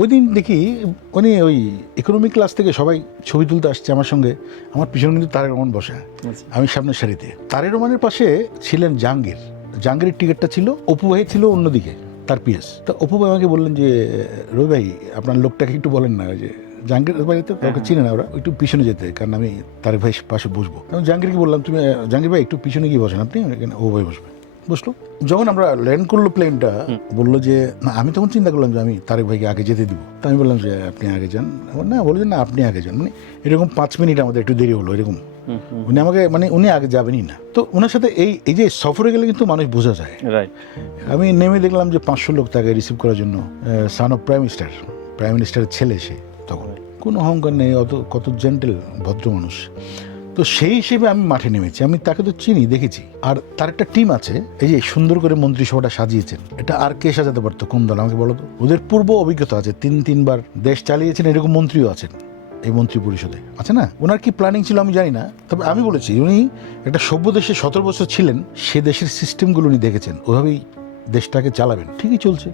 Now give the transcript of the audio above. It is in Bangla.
ওই দিন দেখি উনি ওই ইকোনমিক ক্লাস থেকে সবাই ছবি তুলতে আসছে আমার সঙ্গে। আমার পিছনে কিন্তু তারেক রহমান বসা, আমি সামনের সারিতে। তারেক রহমানের পাশে ছিলেন জাহাঙ্গীর। জাহাঙ্গীরের টিকিটটা ছিল, অপু ভাই ছিল অন্যদিকে, তার পিএস। তা অপু ভাই আমাকে বললেন যে রবি ভাই আপনার লোকটাকে একটু বলেন না, ওই যে জাহাঙ্গীর বাড়িতে কাউকে চিনে না, ওরা একটু পিছনে যেতে, কারণ আমি তারেক ভাই পাশে বসবো। আমি জাহাঙ্গীরকে বললাম, তুমি জাহাঙ্গীর ভাই একটু পিছনে গিয়ে বসেন আপনি, এখানে ও ভাই বসবে। বসলো। যখন আমরা ল্যান্ড করলো প্লেনটা, বললো যে না, আমি তখন চিন্তা করলাম যে আমি তারেক ভাইকে আগে যেতে দিব। তা আমি বললাম যে আপনি আগে যান। না, বললো যে না আপনি আগে যান। মানে এরকম 5 মিনিট আমাদের একটু দেরি হলো এরকম। উনি আমাকে উনি আগে যাবেনই না। তো ওনার সাথে এই যে সফরে গেলে কিন্তু মানুষ বোঝা যায়। আমি নেমে দেখলাম যে 500 লোক তাকে রিসিভ করার জন্য। সান অফ প্রাইম মিনিস্টারের ছেলে সে, তখন কোনো অহংকার নেই, কত জেন্টেল ভদ্র মানুষ। তো সেই হিসেবে আমি মাঠে নেমেছি। আমি তাকে তো চিনি, দেখেছি। আর তার একটা টিম আছে, এই যে সুন্দর করে মন্ত্রিসভাটা সাজিয়েছেন, এটা আর কে সাজাতে পারতো, কোন দল আমাকে বলো তো? ওদের পূর্ব অভিজ্ঞতা আছে, 3-3 বার দেশ চালিয়েছেন, এরকম মন্ত্রীও আছেন এই মন্ত্রী পরিষদে, আছে না? ওনার কি প্ল্যানিং ছিল আমি জানি না, তবে আমি বলেছি উনি একটা সভ্য দেশে 17 বছর ছিলেন, সে দেশের সিস্টেমগুলো উনি দেখেছেন, ওইভাবেই দেশটাকে চালাবেন। ঠিকই চলছে।